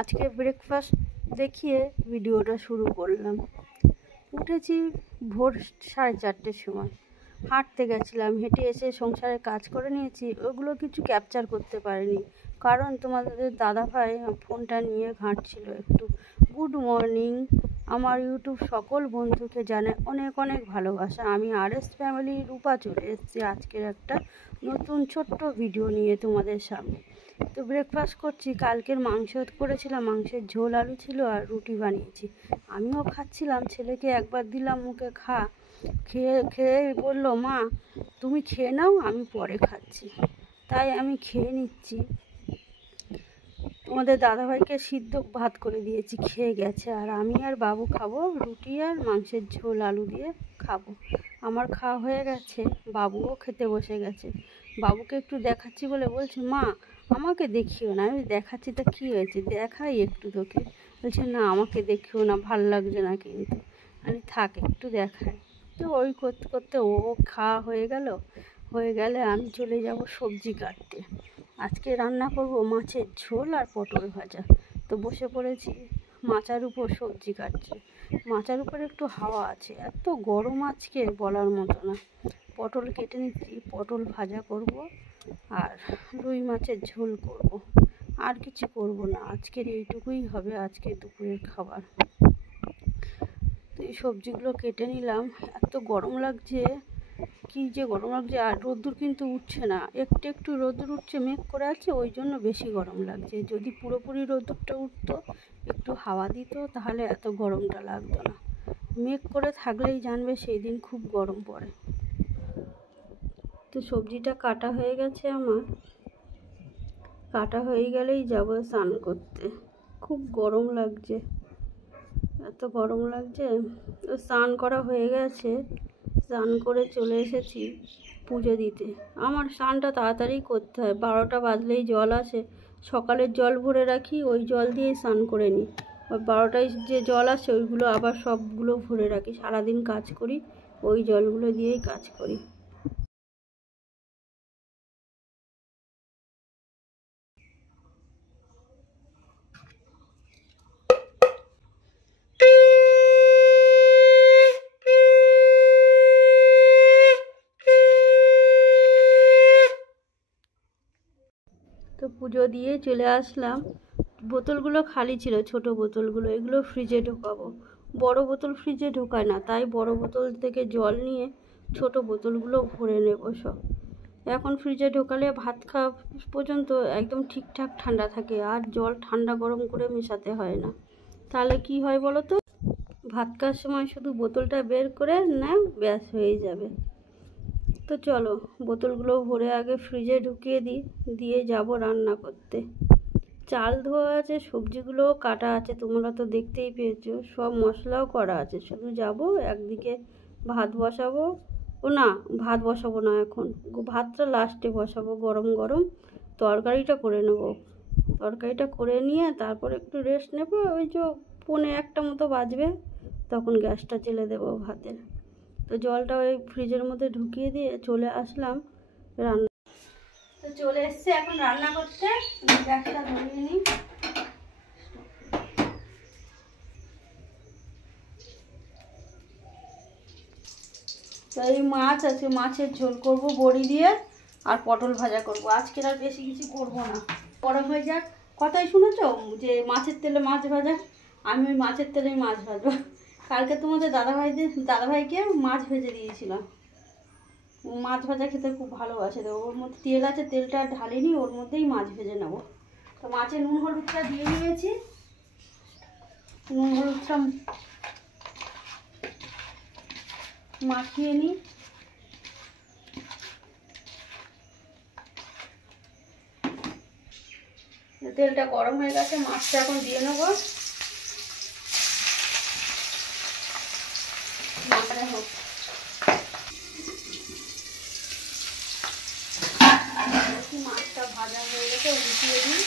আজকে ব্রেকফাস্ট দেখিয়ে ভিডিওটা শুরু করলাম। উঠেছি ভোর 4:30টার সময়, হাঁটতে গেছিলাম, হেঁটে এসে সংসারের কাজ করে নিয়েছি। ওগুলো কিছু ক্যাপচার করতে পারিনি, কারণ তোমাদের দাদাভাই ফোনটা নিয়ে ঘাঁটছিল একটু। গুড মর্নিং, আমার ইউটিউব সকল বন্ধুকে জানাই অনেক অনেক ভালোবাসা। আমি RS ফ্যামিলি রূপা চলে এসেছি আজকের একটা নতুন ছোট্ট ভিডিও নিয়ে তোমাদের সামনে। তো ব্রেকফাস্ট করছি, কালকের মাংস করেছিলাম, মাংসের ঝোল আলু ছিল আর রুটি বানিয়েছি। আমিও খাচ্ছিলাম, ছেলেকে একবার দিলাম মুখে, খেয়ে বললো, মা তুমি খেয়ে নাও, আমি পরে খাচ্ছি। তাই আমি খেয়ে নিচ্ছি। তোমাদের দাদাভাইকে সিদ্ধ ভাত করে দিয়েছি, খেয়ে গেছে। আর আমি আর বাবু খাবো রুটি আর মাংসের ঝোল আলু দিয়ে খাবো। আমার খাওয়া হয়ে গেছে, বাবুও খেতে বসে গেছে। বাবুকে একটু দেখাচ্ছি বলে বলছে, মা আমাকে দেখিও না। আমি দেখাচ্ছি, তা কী হয়েছে, দেখাই একটু তোকে। বলছে, না আমাকে দেখিও না, ভাল লাগছে না। কিন্তু আমি থাক একটু দেখাই। তো ওই করতে করতে ও খাওয়া হয়ে গেলে আমি চলে যাব সবজি কাটতে। আজকে রান্না করব মাছের ঝোল আর পটল ভাজা। তো বসে পড়েছি, মাচার উপর সবজি কাটছি। মাচার উপর একটু হাওয়া আছে, এত গরম আজকে বলার মতো না। পটল কেটে নিচ্ছি, পটল ভাজা করব আর রুই মাছের ঝোল করব। আর কিছু করব না, আজকের এইটুকুই হবে আজকে দুপুরের খাবার। তো এই সবজিগুলো কেটে নিলাম। এত গরম লাগছে, কি যে গরম লাগছে। আর রোদ্দুর কিন্তু উঠছে না, একটু একটু রোদ্দুর উঠছে, মেঘ করে আছে, ওই জন্য বেশি গরম লাগছে। যদি পুরোপুরি রোদ্দুরটা উঠতো, একটু হাওয়া দিত, তাহলে এত গরমটা লাগতো না। মেঘ করে থাকলেই জানবে সেই দিন খুব গরম পড়ে। তো সবজিটা কাটা হয়ে গেছে আমার, কাটা হয়ে গেলেই যাব স্নান করতে। খুব গরম লাগছে, এত গরম লাগছে। তো স্নান করা হয়ে গেছে, স্নান করে চলে এসেছি পুজো দিতে। আমার স্নানটা তাড়াতাড়ি করতে হয়, 12টা বাজলেই জল আসে। সকালের জল ভরে রাখি, ওই জল দিয়েই স্নান করে নিই। আর 12টায় যে জল আসে ওইগুলো আবার সবগুলো ভরে রাখি। সারাদিন কাজ করি, ওই জলগুলো দিয়েই কাজ করি। তো পুজো দিয়ে চলে আসলাম। বোতলগুলো খালি ছিল, ছোট বোতলগুলো, এগুলো ফ্রিজে ঢোকাবো। বড় বোতল ফ্রিজে ঢোকায় না, তাই বড় বোতল থেকে জল নিয়ে ছোট বোতলগুলো ভরে নেব সব। এখন ফ্রিজে ঢোকালে ভাত খাওয়া পর্যন্ত একদম ঠিকঠাক ঠান্ডা থাকে, আর জল ঠান্ডা গরম করে মেশাতে হয় না। তাহলে কি হয় বলো তো, ভাত খাওয়ার সময় শুধু বোতলটা বের করে নাও, ব্যাস হয়ে যাবে। তো চলো বোতলগুলো ভরে আগে ফ্রিজে ঢুকিয়ে দিয়ে যাব রান্না করতে। চাল ধোয়া আছে, সবজিগুলোও কাটা আছে, তোমরা তো দেখতেই পেয়েছো, সব মশলাও করা আছে। শুধু যাব একদিকে ভাত বসাবো। ভাত বসাবো না এখন, ভাতটা লাস্টে বসাবো গরম গরম। তরকারিটা করে নেব, তরকারিটা করে নিয়ে তারপর একটু রেস্ট নেব। ওই যে 1:45 মতো বাজবে, তখন গ্যাসটা জ্বেলে দেবো ভাতের। তো জলটা ওই ফ্রিজের মধ্যে ঢুকিয়ে দিয়ে চলে আসলাম রান্না। তো চলে এসছে এখন রান্না করতে, গ্যাসটা ধরিয়ে নিই। তো এই মাছ আছে, মাছের ঝোল করব বড়ি দিয়ে, আর পটল ভাজা করব। আজকে আর বেশি কিছু করব না, পরে হয়ে যাক। কথাই শুনেছ যে মাছের তেলে মাছ ভাজা, আমি ওই মাছের তেলেই মাছ ভাজবো। কালকে তোমাদের দাদাভাইকে মাছ ভেজে দিয়েছিলাম। মাছ ভাজা খেতে খুব ভালোবাসে, তো ওর মধ্যে তেল আছে, তেলটা ঢালিনি, ওর মধ্যেই মাছ ভেজে নেব। তো মাছে নুন হলুদটা দিয়ে নিয়েছি, নুন হলুদটা মাখিয়ে নিই। তেলটা গরম হয়ে গেছে, মাছটা এখন দিয়ে নেব। মাছটা ভাজা হয়ে গেছে, উঠিয়ে দিই।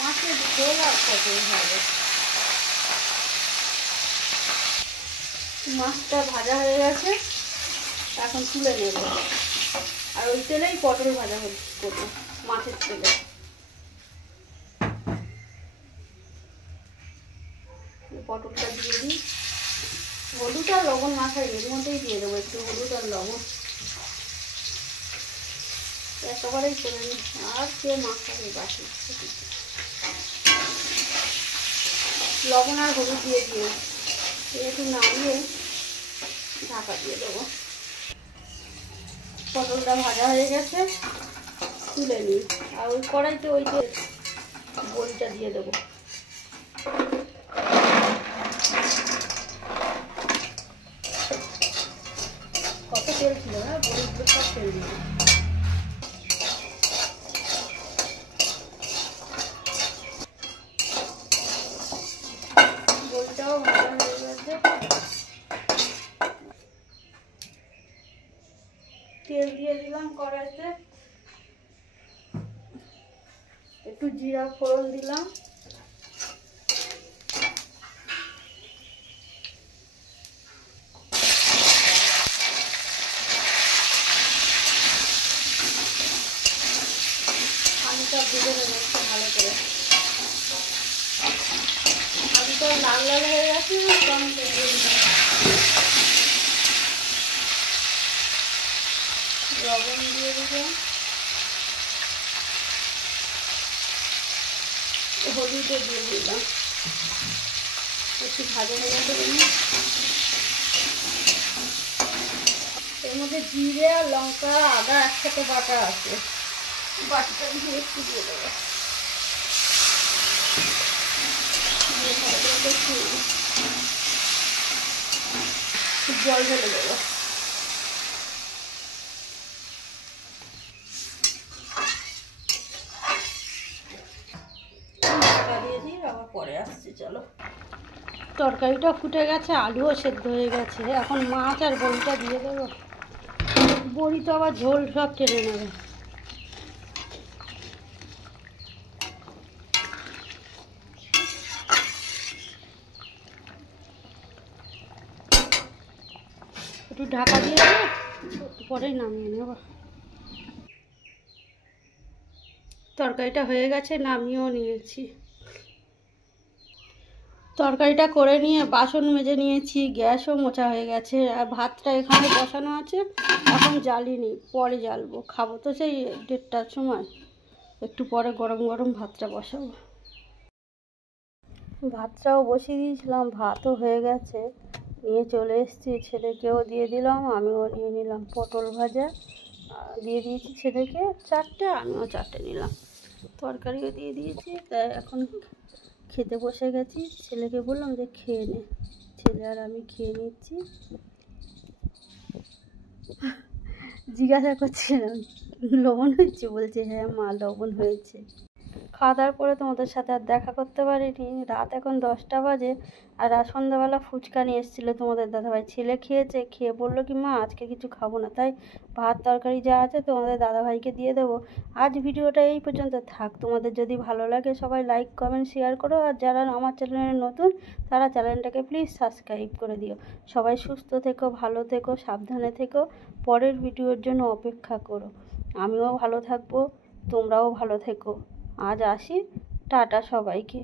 মাছের ঝোল আর পটল ভাজা। মাছটা ভাজা হয়ে গেছে, এখন তুলে নেব। আর ওই তেলেই পটল ভাজা করবো, মাছের তেলে। পটলটা দিয়ে দিই, হলুদ আর লবণ মাখাই এর মধ্যেই দিয়ে দেবো একটু হলুদ আর লবণ, একেবারেই করে নিই। আর কে মাখাবে বাকি, লবণ আর হলুদ দিয়ে দিয়ে একটু নামিয়ে ঢাকা দিয়ে দেবো। পটলটা ভাজা হয়ে গেছে, তুলে নিই। আর ওই কড়াইতে ওই যে বড়িটা দিয়ে দেবো। কত তেল ছিল না, বড়িগুলো সব তেল দিয়ে বড়িটাও ভাজা হয়ে গেছে। তেল দিয়ে দিলাম কড়াইতে, একটু জিরা ফোড়ন দিলাম, আলুটা ভেজে নেবো একটু ভালো করে। আলুটা লাল লাল হয়ে গেছে, টমেটো দিয়ে দিলাম, লবণ দিয়ে দিলাম, হলুদও দিয়ে দিলাম, একটু ভাজা ভাজা করে নিই। এর মধ্যে জিরে আর লঙ্কা আদা একসাথে বাটা আছে, বাটিটা দিয়ে একটু দিয়ে দেবো, জল ঢেলে দেবো। দিয়ে দিই, আবার পরে আসছি। চলো, তরকারিটা ফুটে গেছে, আলুও সেদ্ধ হয়ে গেছে, এখন মাছ আর বড়িটা দিয়ে দেবো। বড়ি তো আবার ঝোল সব টেনে নেবে। একটু ঢাকা দিয়ে দেবো, পরেই নামিয়ে নেব। তরকারিটা হয়ে গেছে, নামিয়েও নিয়েছি। তরকারিটা করে নিয়ে বাসন মেজে নিয়েছি, গ্যাসও মোছা হয়ে গেছে, আর ভাতটা এখানে বসানো আছে, এখন জ্বালিনি, পরে জ্বালবো। খাবো তো সেই 1:30টার সময়, একটু পরে গরম গরম ভাতটা বসাবো। ভাতটাও বসিয়ে দিয়েছিলাম, ভাতও হয়ে গেছে, নিয়ে চলে এসেছি। ছেলেকেও দিয়ে দিলাম, আমিও নিয়ে নিলাম। পটল ভাজা দিয়ে দিয়েছি ছেলেকে 4টে, আমিও 4টে নিলাম। তরকারিও দিয়ে দিয়েছি, তাই এখন খেতে বসে গেছি। ছেলেকে বললাম যে খেয়ে নে, ছেলে আর আমি খেয়ে নিচ্ছি। জিজ্ঞাসা করছিলাম লবণ হয়েছে, বলছে হ্যাঁ মা লবণ হয়েছে। খাওয়া দাওয়ার পরে তোমাদের সাথে আর দেখা করতে পারিনি। রাত এখন 10টা বাজে, আর সন্ধ্যাবেলা ফুচকা নিয়ে এসেছিলো তোমাদের দাদাভাই। ছেলে খেয়েছে, খেয়ে বললো কি মা আজকে কিছু খাবো না, তাই ভাত তরকারি যা আছে তোমাদের দাদাভাইকে দিয়ে দেবো। আজ ভিডিওটা এই পর্যন্ত থাক। তোমাদের যদি ভালো লাগে সবাই লাইক কমেন্ট শেয়ার করো, আর যারা আমার চ্যানেলে নতুন তারা চ্যানেলটাকে প্লিজ সাবস্ক্রাইব করে দিও। সবাই সুস্থ থেকো, ভালো থেকো, সাবধানে থেকো। পরের ভিডিওর জন্য অপেক্ষা করো। আমিও ভালো থাকবো, তোমরাও ভালো থেকো। আজ আসি, টাটা সবাইকে।